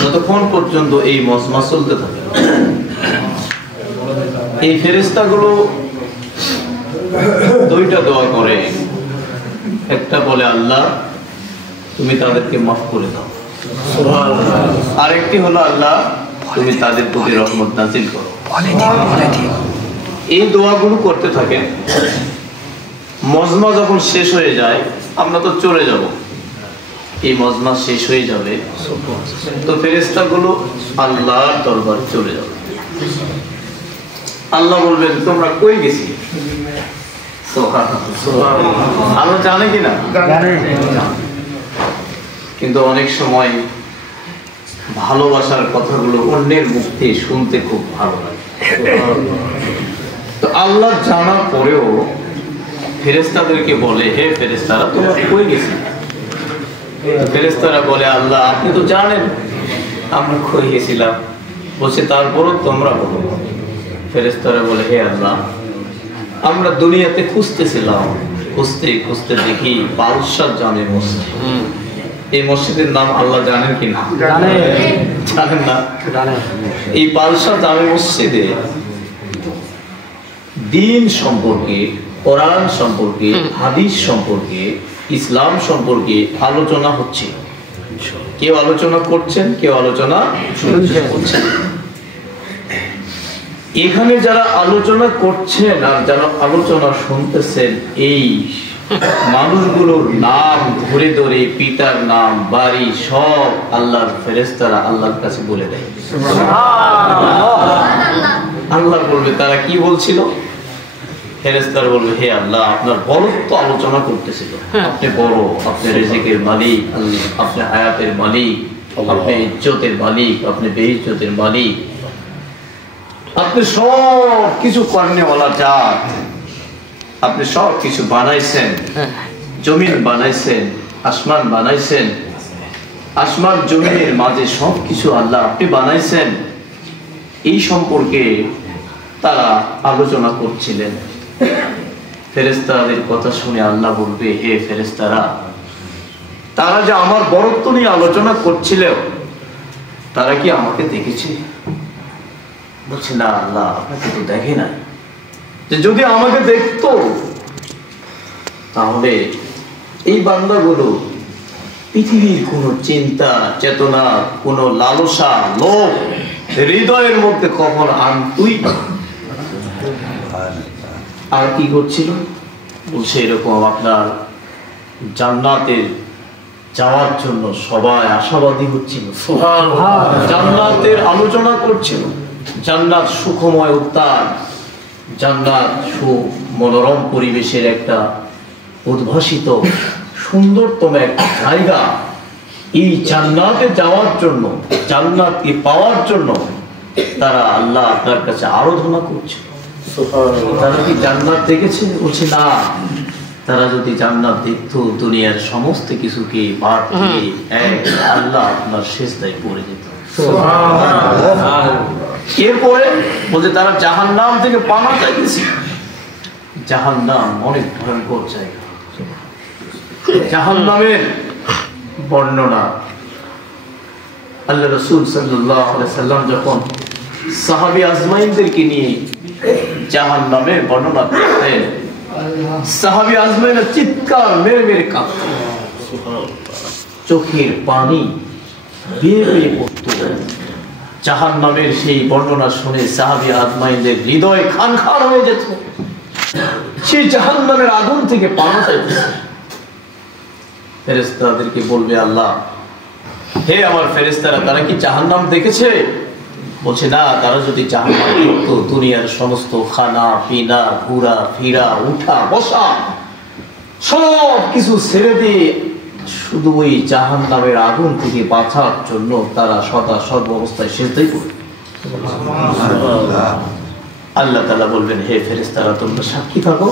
যতক্ষণ পর্যন্ত এই মজমা চলতে থাকে। এই ফেরেশতাগুলো দুইটা দোয়া করে, একটা বলে আল্লাহ তুমি তাদেরকে মাফ করে দাও, আরেকটি হলো আল্লাহ তুমি তাদের প্রতি রহমত নাযিল করো। এই দোয়াগুলো করতে থাকেন। মজমা যখন শেষ হয়ে যায়, আমরা তো চলে যাব, এই মজমা শেষ হয়ে যাবে, তো ফেরেশতাগুলো আল্লাহর দরবারে চলে যাবে। আল্লাহ বলবেন তোমরা কই গেছি? আল্লাহ জানে কিনা? কিন্তু অনেক সময় ভালোবাসার কথাগুলো অন্যের মুখ থেকে শুনতে খুব ভালো লাগে। তো আল্লাহ জানার পরেও ফেরেশতাদেরকে বলে, হে ফেরেশতারা তোমরা কই গেছি? ফেরেশতারা বলে আল্লাহ আপনি তো জানেন আমরা কই গেছিলাম। বলছে তারপরও তোমরা বলো। ফেরেশতারা বলে হে আল্লাহ আমরা দুনিয়াতে খুঁজতেছিলাম, খুঁজতে খুঁজতে দেখি বালসার জামে মসজিদ। এই মসজিদের নাম আল্লাহ জানেন কি না? জানেন না? এই বালসার জামে মসজিদে দ্বীন সম্পর্কে, কোরআন সম্পর্কে, হাদিস সম্পর্কে, ইসলাম সম্পর্কে আলোচনা হচ্ছে। কেউ আলোচনা করছেন, কেউ আলোচনা শুনছেন। এখানে যারা আলোচনা করছেন আর যারা আলোচনা শুনতেছেন, এই মানুষগুলোর নাম ধরে ধরে পিতার নাম, বাড়ি সব আল্লাহর ফেরেশতারা আল্লাহর কাছে বলে দেয়। আল্লাহ বলবে তারা কি বলছিল? ফেরেশতারা বলবে হে আল্লাহ আপনার বড়ত্ব আলোচনা করতেছিল। আপনি বড়, আপনি রিজিকের মালিক, আপনি হায়াতের মালিক, আপনি ইজ্জতের মালিক, আপনি বেইজ্জতের মালিক, আপনি সব কিছু করনেওয়ালা জাত, আপনি সব কিছু বানাইছেন, জমিন বানাইছেন, আসমান বানাইছেন, আসমান জমিনের মাঝে সব কিছু আল্লাহ আপনি বানাইছেন। এই সম্পর্কে তারা আলোচনা করছিলেন। ফেরেশতাদের কথা শুনে আল্লাহ বলবে হে ফেরেশতারা তারা যে আমার বরত্ব নিয়ে আলোচনা করছিল তারা কি আমাকে দেখেছে? বলছে না আল্লাহ আপনাকে তো দেখে নাই। যে যদি আমাকে দেখতো তাহলে এই বান্দাগুলো পৃথিবীর কোন চিন্তা চেতনা, কোন লালসা, লোভ হৃদয়ের মধ্যে কখন আনতুই না। আর কি করছিল? বলছে এরকম আপনার জান্নাতে যাওয়ার জন্য সবাই আশাবাদী হচ্ছিল, জান্নাতের আলোচনা করছিল। জান্নাত সুখময় উদ্যান, জান্নাত মনোরম পরিবেশের একটা উদ্ভাসিত সুন্দরতম একটা জায়গা। এই জান্নাতে যাওয়ার জন্য, জান্নাতকে পাওয়ার জন্য তারা আল্লাহ আপনার কাছে আরাধনা করছে। তারা কি জান্নাত দেখেছে? বলছে না। তারা যদি জান্নাত দেখতো দুনিয়ার সমস্ত কিছুকে বাদ দিয়ে এক আল্লাহ আপনার সিজদায় পড়ে যেত। এরপরে বলছে তারা জাহান্নাম থেকে পানা চাইতেছে। জাহান্নাম অনেক ভয়ঙ্কর জায়গা। জাহান্নামের বর্ণনা আল্লাহ রাসূল সাল্লাল্লাহু আলাইহি সাল্লাম যখন সাহাবী আজমাইনদেরকে নিয়ে জাহান্নামের বর্ণনা করতেন, সাহাবী আজমাইনরা চিৎকার মেরে মেরে কাঁদতেন, চোখের পানি বেয়ে বেয়ে পড়ত। জাহান্নামের সেই বর্ণনা শুনে সাহাবী আজমাইনদের হৃদয় খান খান হয়ে যেত। সেই জাহান্নামের আগুন থেকে পানা চাইতেছে। ফেরেশতাদেরকে বলবে আল্লাহ হে আমার ফেরেশতারা তারা কি জাহান্নাম দেখেছে? বলছে না। তারা যদি জাহান্নাম দেখতো দুনিয়ার সমস্ত খানা পিনা, ঘোরা ফিরা, উঠা বসা সব কিছু ছেড়ে দিয়ে শুধু ওই জাহান্নামের আগুন থেকে বাঁচার জন্য তারা সদা সর্বাবস্থায় সিজদায় পড়বে। আল্লাহ তাআলা বলবেন হে ফেরেশতারা তোমরা সাক্ষী থাকো,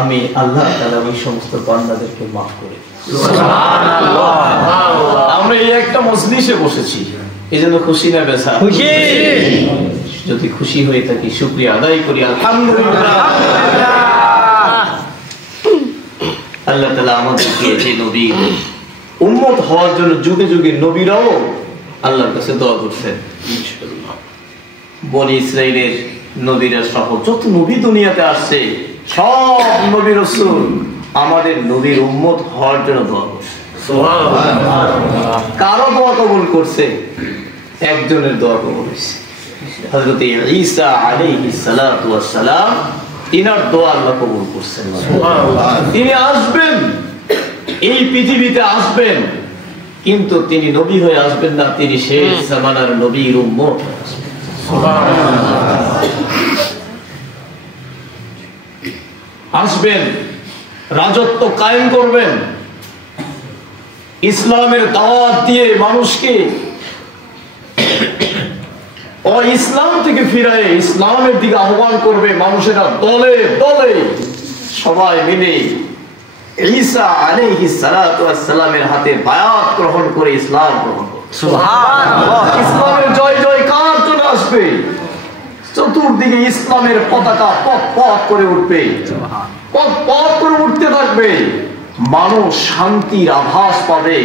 আমি আল্লাহ তাআলা ওই সমস্ত বান্দাদেরকে মাফ করে। আমরা এই একটা মজলিসে বসেছি, এই জন্য খুশি না বেচা? খুশি। যদি খুশি হয়ে থাকি শুকরিয়া আদায় করি আলহামদুলিল্লাহ। আল্লাহ তাআলা আমাদেরকে যে নবী উম্মত হওয়ার জন্য যুগে যুগে নবীরাও আল্লাহর কাছে দোয়া করছেন। বনি ইসরাইলের নবীরা সহ যত নবী দুনিয়াতে আসছে সব নবী রাসূল আমাদের নবীর উম্মত হওয়ার জন্য দোয়া করছে। কারো দোয়া কবুল করছে, একজনের দোয়া কবুল হয়েছে, হযরত ঈসা আলাইহিস সালাতু ওয়াস সালাম। তিনার দোয়া আল্লাহ কবুল করছেন। তিনি আসবেন, এই পৃথিবীতে আসবেন, কিন্তু তিনি নবী হয়ে আসবেন না, তিনি শেষ জামানার নবীর উম্মত হয়ে আসবেন। আসবেন, রাজত্ব কায়েম করবেন, ইসলামের দাওয়াত দিয়ে মানুষকে ইসলাম থেকে ফিরায় ইসলামের দিকে আহ্বান করবে। মানুষেরা দলে দলে সবাই মিলে ঈসা আলাইহিস সালাতু ওয়াস সালামের হাতে বায়াত গ্রহণ করে ইসলাম গ্রহণ করবে। সুবহানাল্লাহ। ইসলামের জয় জয়কার চলে আসবে, চতুর্দিকে ইসলামের পতাকা পথ পথ করে উঠবে, পথ পথ করে উঠতে থাকবে। মানুষ শান্তির আভাস পাবে,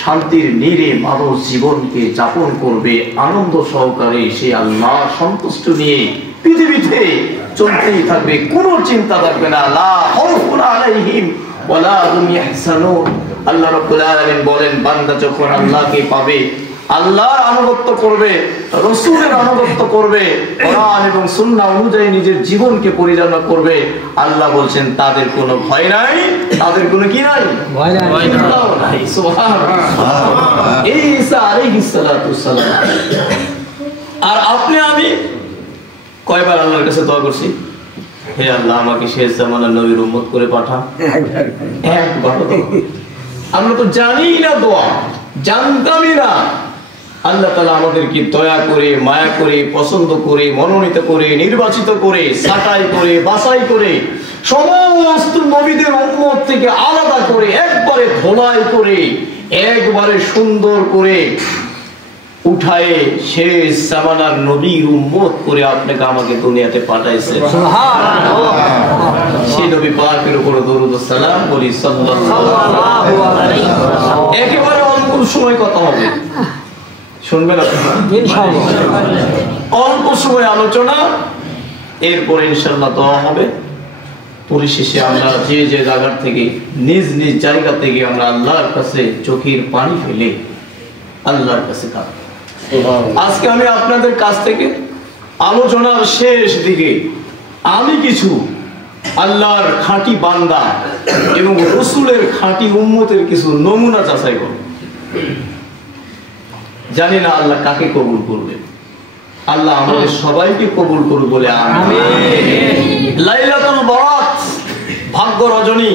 শান্তির নীড়ে মানুষ জীবনকে যাপন করবে আনন্দ সহকারে। সে আল্লাহ সন্তুষ্ট নিয়ে পৃথিবীতে চলতেই থাকবে, কোনো চিন্তা থাকবে না। লা খাউফুন আলাইহিম ওয়ালা হুম ইয়াহজানুন। আল্লাহ রাব্বুল আলামিন বলেন, বান্দা যখন আল্লাহকে পাবে, আল্লাহর আনুগত্য করবে, রাসূলের আনুগত্য করবে, কোরআন এবং সুন্নাহ অনুযায়ী নিজের জীবনকে পরিচালনা করবে, আল্লাহ বলছেন তাদের কোনো ভয় নাই, তাদের কোনো কি নাই, ভয় নাই। সুবহানাল্লাহ। ঈসা আলাইহিস সালাতু ওয়াস সালাম। আর আপনি আমি কয়বার আল্লাহর কাছে দোয়া করছি, হে আল্লাহ আমাকে শেষ জামানার নবীর উম্মত করে পাঠান? একবার। আমরা তো জানি না, দোয়া জানতামই না। আল্লাহ তাআলা আমাদেরকে দয়া করে, মায়া করে, পছন্দ করে, মনোনীত করে, নির্বাচিত করে, ছাঁটাই করে, বাছাই করে সমস্ত নবীদের উম্মত থেকে আলাদা করে একবারে ধোলাই করে একবারে সুন্দর করে উঠায়ে শেষ জামানার নবীর উম্মত করে আপনাকে আমাকে দুনিয়াতে পাঠাইছে। সুবহানাল্লাহ। সেই নবী পাকের উপর দরুদ ও সালাম বলি সাল্লাল্লাহু আলাইহি ওয়াসাল্লাম। একেবারে অল্প সময় কথা হবে, শুনবেন আপনারা ইনশাআল্লাহ। অল্প সময় আলোচনা, এরপর ইনশাআল্লাহ দোয়া হবে। পরিশেষে আমরা যে যে জায়গা থেকে নিজ নিজ জায়গা থেকে আমরা আল্লাহর কাছে চোখের পানি ফেলে আল্লাহর কাছে কাঁদব। আজকে আমি আপনাদের কাছ থেকে আলোচনার শেষ দিকে আমি কিছু আল্লাহর খাঁটি বান্দা এবং রাসূলের খাঁটি উম্মতের কিছু নমুনা যাচাই করব। জানি না আল্লাহ কাকে কবুল করবে, আল্লাহ আমাদের সবাইকে কবুল করুন বলে আমিন। লাইলাতুল বরাত, ভাগ্য রজনী।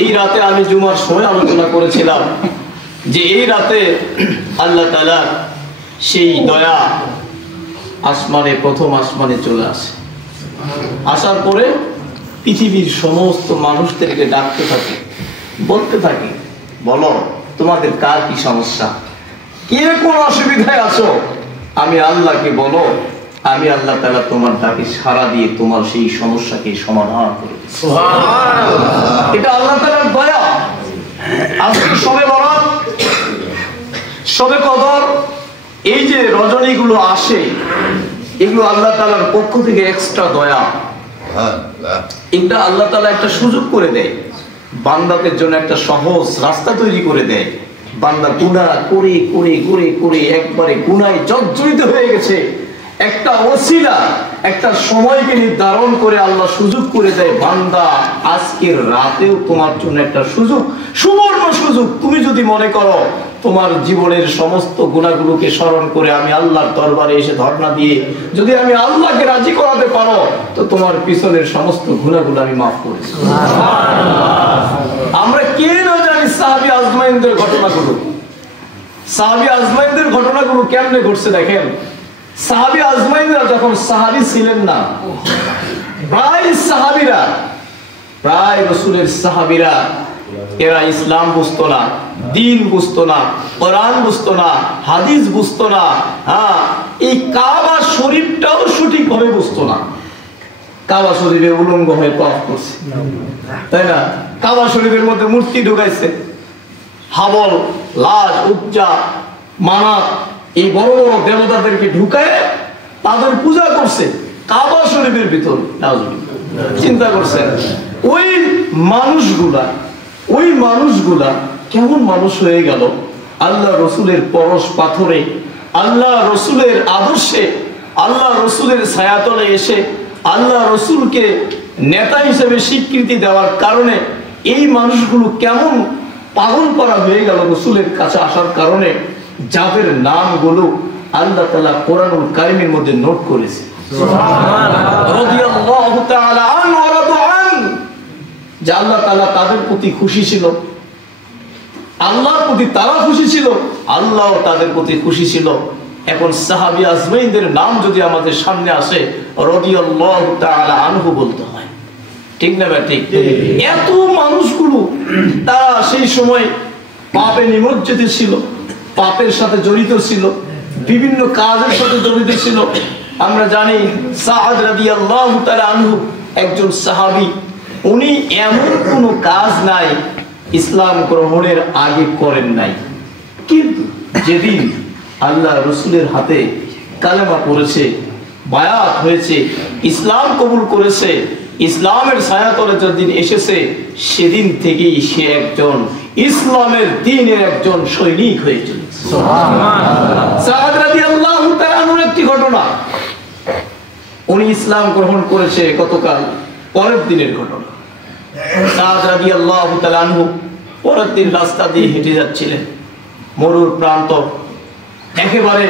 এই রাতে আমি জুমার সময় আলোচনা করেছিলাম যে এই রাতে আল্লাহ তাআলা সেই দয়া আসমানে, প্রথম আসমানে চলে আসে। আসার পরে পৃথিবীর সমস্ত মানুষদেরকে ডাকতে থাকে, বলতে থাকে, বলো তোমাদের কার কি সমস্যা, কে কোন অসুবিধায় আছো, আমি আল্লাহকে বলো, আমি আল্লাহ তাআলা তোমার ডাকে সাড়া দিয়ে তোমার সেই সমস্যাকে সমাধান করে দেব। সুবহানাল্লাহ। এটা আল্লাহ তাআলার দয়া। আজকে শবে বরাত, শবে কদর, এই যে রজনীগুলো আসে, এগুলো আল্লাহ তাআলার পক্ষ থেকে এক্সট্রা দয়া। এটা আল্লাহ তাআলা একটা সুযোগ করে দেয়, বান্দাদের জন্য একটা সহজ রাস্তা তৈরি করে দেয়। বান্দা গুনাহ করে করে করে করে একবারে গুনায় জর্জরিত হয়ে গেছে, একটা ওসিলা, একটা সময়কে নির্ধারণ করে আল্লাহ সুযোগ করে দেয়, বান্দা আজকের রাতেও তোমার জন্য একটা সুযোগ, সুবর্ণ সুযোগ। তুমি যদি মনে করো তোমার জীবনের সমস্ত গুনাহগুলোকে স্মরণ করে আমি আল্লাহর দরবারে এসে ধর্ণা দিয়ে যদি আমি আল্লাহকে রাজি করাতে পারো, তো তোমার পিছনের সমস্ত গুনাহগুলো আমি মাফ করে দেব। আমরা কে না জানি সাহাবী আজমাইনদের ঘটনাগুলো। সাহাবী আজমাইনদের ঘটনাগুলো কেমনে ঘটছে দেখেন। সাহাবী আজমাইনরা যখন সাহাবী ছিলেন না, প্রায় সাহাবীরা, প্রায় রাসূলের সাহাবীরা, এরা ইসলাম বুঝতো না, দ্বীন বুঝতো না, কোরআন বুঝতো না, হাদিস বুঝতো না, হ্যাঁ, এই কাবা শরীফটাও সঠিকভাবে বুঝতো না। কাবা শরীফে উলঙ্গ হয়ে তওয়াফ করছে, তাই না? কাবা শরীফের মধ্যে মূর্তি ঢুকাইছে, হাবল, লাত, উজ্জা, মানাত, এই বড় বড় দেবতাদেরকে ঢুকায় তাদের পূজা করছে কাবা শরীফের ভিতর। চিন্তা করছেন ওই মানুষগুলা কেমন মানুষ হয়ে গেল? আল্লাহ রসুলের পরশ পাথরে, আল্লাহ রসুলের আদর্শে, আল্লাহ রসুলের ছায়াতলে এসে আল্লাহ রসুলকে নেতা হিসেবে স্বীকৃতি দেওয়ার কারণে এই মানুষগুলো কেমন পাগল করা হয়ে গেল রসুলের কাছে আসার কারণে, যাদের নামগুলো আল্লাহ তাআলা কোরআনুল কারীমের মধ্যে নোট করেছে। রাদিয়াল্লাহু তাআলা আনহু ওয়া রাদু আন, যে আল্লাহ তাআলা তাদের প্রতি খুশি ছিল, আল্লাহর প্রতি তারা খুশি ছিল, আল্লাহ তাদের প্রতি খুশি ছিল। এখন সাহাবী আজমাইনদের নাম যদি আমাদের সামনে আসে রাদিয়াল্লাহু তাআলা আনহু বলতে হয়, ঠিক না ভাই? ঠিক। এত মানুষগুলো তারা সেই সময় পাপে নিমজ্জিত ছিল, পাপের সাথে জড়িত ছিল, বিভিন্ন কাজের সাথে জড়িত ছিল। আমরা জানি সাআদ রাদিয়াল্লাহু তাআলা আনহু একজন সাহাবী, উনি এমন কোনো কাজ নাই ইসলাম গ্রহণের আগে করেন নাই, কিন্তু যেদিন আল্লাহ রসুলের হাতে কালেমা পড়েছে, বায়াত হয়েছে, ইসলাম কবুল করেছে, ইসলামের ছায়াতলে যেদিন এসেছে, সেদিন থেকেই সে একজন ইসলামের দ্বীনের একজন সৈনিক হয়ে চলেছে। সাআদ রাদিয়াল্লাহু তাআলা আনহুর একটি ঘটনা, উনি ইসলাম গ্রহণ করেছে গতকাল পরের দিনের ঘটনা। সাআদ রাদিয়াল্লাহু তাআলা আনহু পরের দিন রাস্তা দিয়ে হেঁটে যাচ্ছিলেন, মরুর প্রান্ত, একেবারে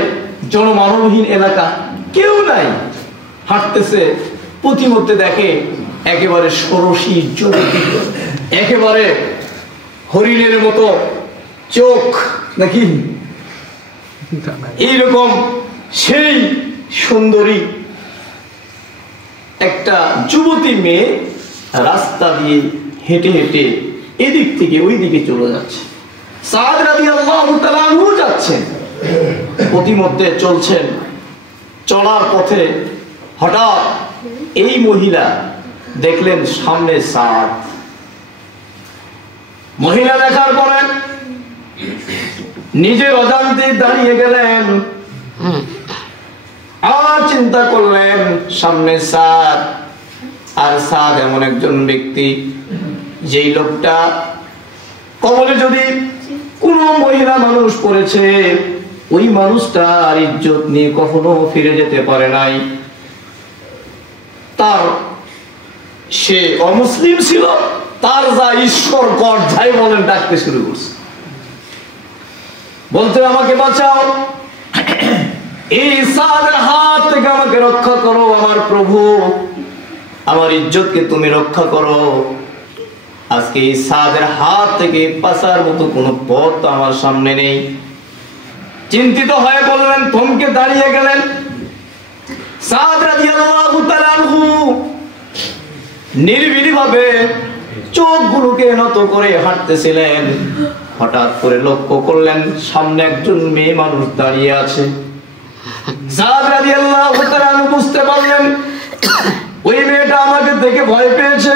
জনমানবহীন এলাকা, কেউ নাই, হাঁটতেছে, পথিমধ্যে দেখে একেবারে ষোড়শী যুবতী, একেবারে হরিণের মতো চোখ নাকি এইরকম সেই সুন্দরী একটা যুবতী মেয়ে রাস্তা দিয়ে হেঁটে হেঁটে এদিক থেকে ওই দিকে চলে যাচ্ছে। সাআদ রাদিয়াল্লাহু তাআলা আনহু যাচ্ছেন, পথিমধ্যে চলছেন, চলার পথে হঠাৎ এই মহিলা দেখলেন সামনে সাআদ। মহিলা দেখার পরে নিজের অজান্তে দাঁড়িয়ে গেলেন, আর চিন্তা করলেন সামনে সাআদ। আর সাআদ এমন একজন ব্যক্তি, যেই লোকটা কবলে যদি কোন মহিলা মানুষ পড়েছে, ওই মানুষটার ইজ্জত নিয়ে কখনো ফিরে যেতে পারে নাই। তার সে অমুসলিম ছিল, তার যা ঈশ্বর গড যাই বলেন ডাকতে শুরু করছে, বলতে আমাকে বাঁচাও, এই সাআদের হাত থেকে আমাকে রক্ষা করো, আমার প্রভু, আমার ইজ্জতকে তুমি রক্ষা করো। আজকে এই সাআদের হাত থেকে বাঁচার মতো কোনো পথ আমার সামনে নেই। চিন্তিত হয়ে বললেন, থমকে দাঁড়িয়ে গেলেন। সাআদ রাদিয়াল্লাহু তাআলা আনহু নির্বিলিভাবে চোখগুলোকে নত করে হাঁটতেছিলেন। হঠাৎ করে লক্ষ্য করলেন সামনে একজন মেয়ে মানুষ দাঁড়িয়ে আছে। সাআদ রাদিয়াল্লাহু তাআলা আনহু বুঝতে পারলেন ওই মেয়েটা আমাকে দেখে ভয় পেয়েছে,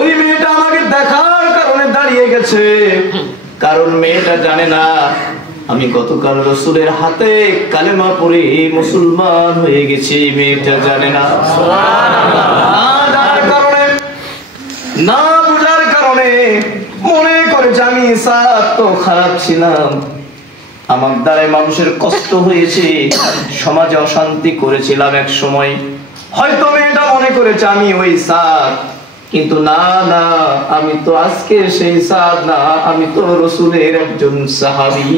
ওই মেয়েটা আমাকে দেখার কারণে দাঁড়িয়ে গেছে, কারণ মেয়েটা জানে না আমি গতকাল রসুলের হাতে কালেমা পড়ে মুসলমান হয়ে গেছি। মেয়েটা জানে না, না বুঝার কারণে মনে করে আমি সাআদ তো খারাপ ছিলাম, আমার দ্বারা মানুষের কষ্ট হয়েছে, সমাজে অশান্তি করেছিলাম এক সময়, হয়তো মেয়েটা মনে করেছে আমি ওই সাআদ, কিন্তু না না, আমি তো আজকে সেই সাআদ না, আমি তো রসুলের একজন সাহাবী।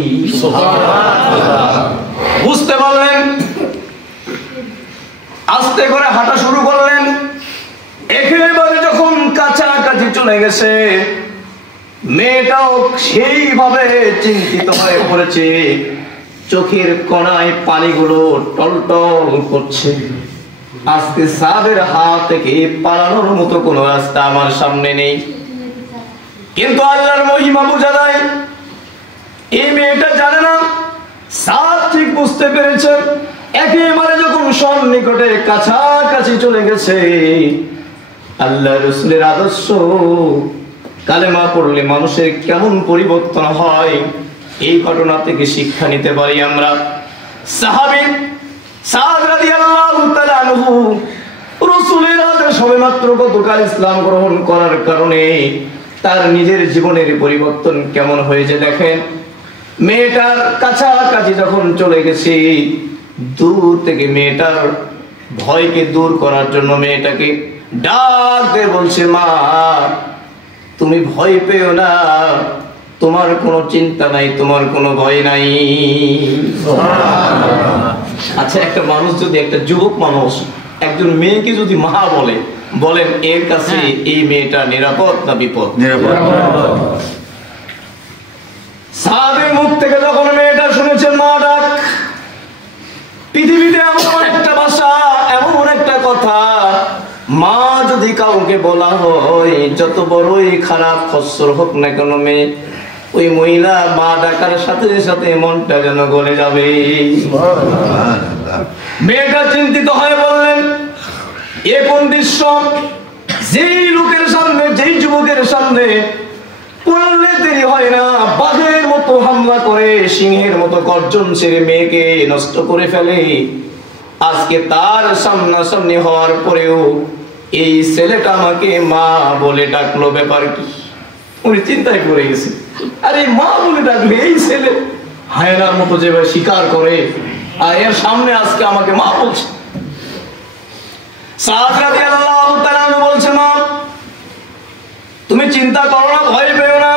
বুঝতে পারলেন, আস্তে করে হাঁটা শুরু করলেন। একেবারে যখন কাছাকাছি চলে গেছে, মেয়েটাও সেইভাবে চিন্তিত হয়ে পড়েছে, চোখের কোণায় পানিগুলো টলটল করছে। আজকে সাআদের হাত থেকে পালানোর মতো কোনো রাস্তা আমার সামনে নেই, কিন্তু আল্লাহর মহিমা বোঝা যায়। এই মেয়েটা জানে না, সাআদ ঠিক বুঝতে পেরেছে। একেবারে যখন সন্নিকটে কাছাকাছি চলে গেছে, আল্লাহ রাসূলের আদর্শ কালেমা পড়লে মানুষের কেমন পরিবর্তন হয়, এই ঘটনা থেকে শিক্ষা নিতে পারি আমরা। সাহাবী সাদ রাদিয়াল্লাহু তাআলা আনহু রাসূলের হাতে সবেমাত্র গতকাল ইসলাম গ্রহণ করার কারণে তার নিজের জীবনের পরিবর্তন কেমন হয়েছে দেখেন। মেয়েটার কাছাকাছি যখন চলে গেছে, দূর থেকে মেয়েটার ভয়কে দূর করার জন্য মেয়েটাকে ডাক দিয়ে বলছে, মা তুমি ভয় পেও না, তোমার কোনো চিন্তা নাই, তোমার কোনো ভয় নাই। আচ্ছা, একটা মানুষ যদি, একটা যুবক মানুষ একজন মেয়েকে যদি মা বলে, বলেন এর কাছে এই মেয়েটা নিরাপদ না বিপদ? নিরাপদ। সাদের মুখ থেকে যখন মেয়েটা শুনেছেন মা ডাক, পৃথিবীতে এমন একটা ভাষা, এমন একটা কথা, মা যদি কাউকে বলা হয়, যত বড়ই খারাপ খচ্চর হোক না কেন মেয়ে, ওই মহিলা মা ডাকার সাথে সাথে মনটা যেন গলে যাবে। মেয়েটা চিন্তিত হয়ে বললেন, এ কোন দৃশ্য? যেই লোকের সামনে, যেই যুবকের সামনে পড়লে দেরি হয় না, বাঘের মতো হামলা করে, সিংহের মতো গর্জন ছেড়ে মেয়েকে নষ্ট করে ফেলে, আজকে তার সামনাসামনি হওয়ার পরেও এই ছেলেটা আমাকে মা বলে ডাকলো, ব্যাপার কি? উনি চিন্তায় পড়ে গেছে, আরে মা বলে ডাকলে এই ছেলে হায়নার মতো যেভাবে শিকার করে, আর এর সামনে আজকে আমাকে মা বলছে। সাদ রাদিয়াল্লাহু তাআলা বলছে, মা তুমি চিন্তা করো না, ভয় পেও না।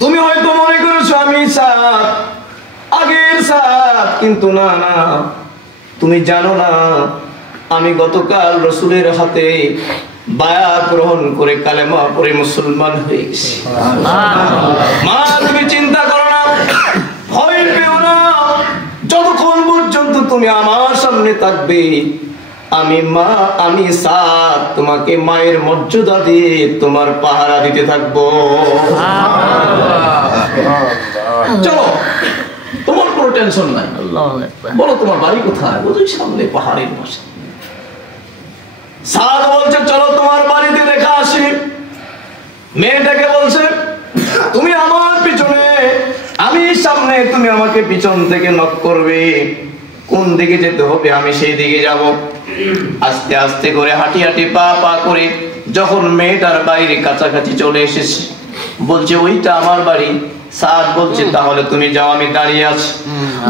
তুমি হয়তো মনে করেছো আমি সাদ, আগের সাদ, কিন্তু না না, তুমি জানো না আমি গতকাল রাসূলের হাতে বায়াত গ্রহণ করে কালেমা পড়ে মুসলমান হয়ে গেছি। মা তুমি চিন্তা করো না, ভয় পেও না, যতক্ষণ পর্যন্ত তুমি আমার সামনে থাকবে, আমি মা, আমি সাদ তোমাকে মায়ের মর্যাদা দিয়ে তোমার পাহারা দিতে থাকবো। চলো, তোমার কোনো টেনশন নাই। বলো তোমার বাড়ি কোথায়? ওই সামনে পাহাড়ের পাশে। সাদ বলছে, চলো তোমার বাড়িতে দেখা আসি। মেয়েটাকে বলছে, তুমি আমার পিছনে, আমি সামনে, তুমি আমাকে পিছন থেকে নক করবে, কোন দিকে যেতে হবে আমি সেই দিকে যাব। আস্তে আস্তে করে হাঁটি হাঁটি পা পা করে যখন মেয়েটার বাইরে কাছাকাছি চলে এসেছে, বলছে ওইটা আমার বাড়ি। সাদ বলছে, তাহলে তুমি যাও, আমি দাঁড়িয়ে আছি,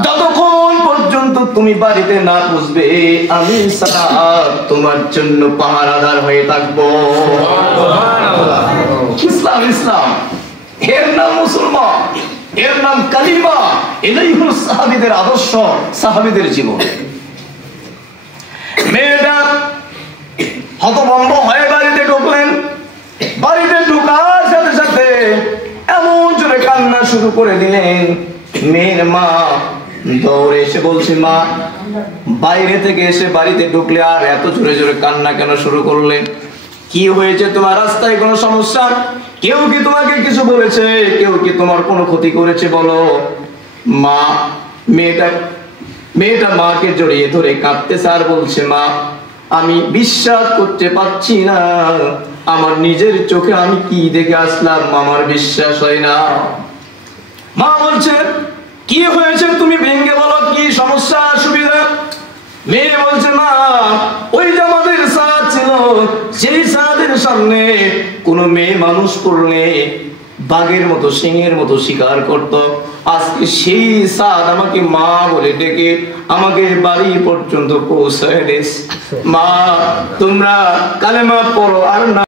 যতক্ষণ পর্যন্ত তুমি বাড়িতে না পৌঁছবে আমি সাদ তোমার জন্য পাহারাদার হয়ে থাকবো। ইসলাম, ইসলাম এর নাম মুসলমান, এর নাম কালিমা। এটাই হলো সাহাবীদের আদর্শ, সাহাবীদের জীবন। মেয়েটা হতভম্ব হয়ে বাড়িতে ঢুকলেন। বাড়িতে ঢোকার সাথে সাথে এমন জোরে কান্না শুরু করে দিলেন। মেয়ের মা দৌড়ে এসে বলছে, মা বাইরে থেকে এসে বাড়িতে ঢুকলে আর এত জোরে জোরে কান্না কেন শুরু করলে? কি হয়েছে তোমার? রাস্তায় কোনো সমস্যা? কেউ কি তোমাকে কিছু বলেছে? কেউ কি তোমার কোনো ক্ষতি করেছে? বলো। মা, মেয়েটা মাকে জড়িয়ে ধরে কাঁদতেছে আর বলছে, মা আমি বিশ্বাস করতে পারছি না, আমার নিজের চোখে আমি কি দেখে আসলাম, আমার বিশ্বাস হয় না। মা বলছে, কি হয়েছে তুমি ভেঙে বলো, কি সমস্যা, অসুবিধা? মেয়ে বলছে, মা ওই যে আমাদের সাদ ছিল, সেই সাদের সামনে কোন মেয়ে মানুষ করলে বাঘের মতো, সিংহের মতো শিকার করত। আজকে সেই সাদ আমাকে মা বলে ডেকে আমাকে বাড়ি পর্যন্ত পৌঁছায় দিয়েছে। মা তোমরা কালেমা পড়ো আর না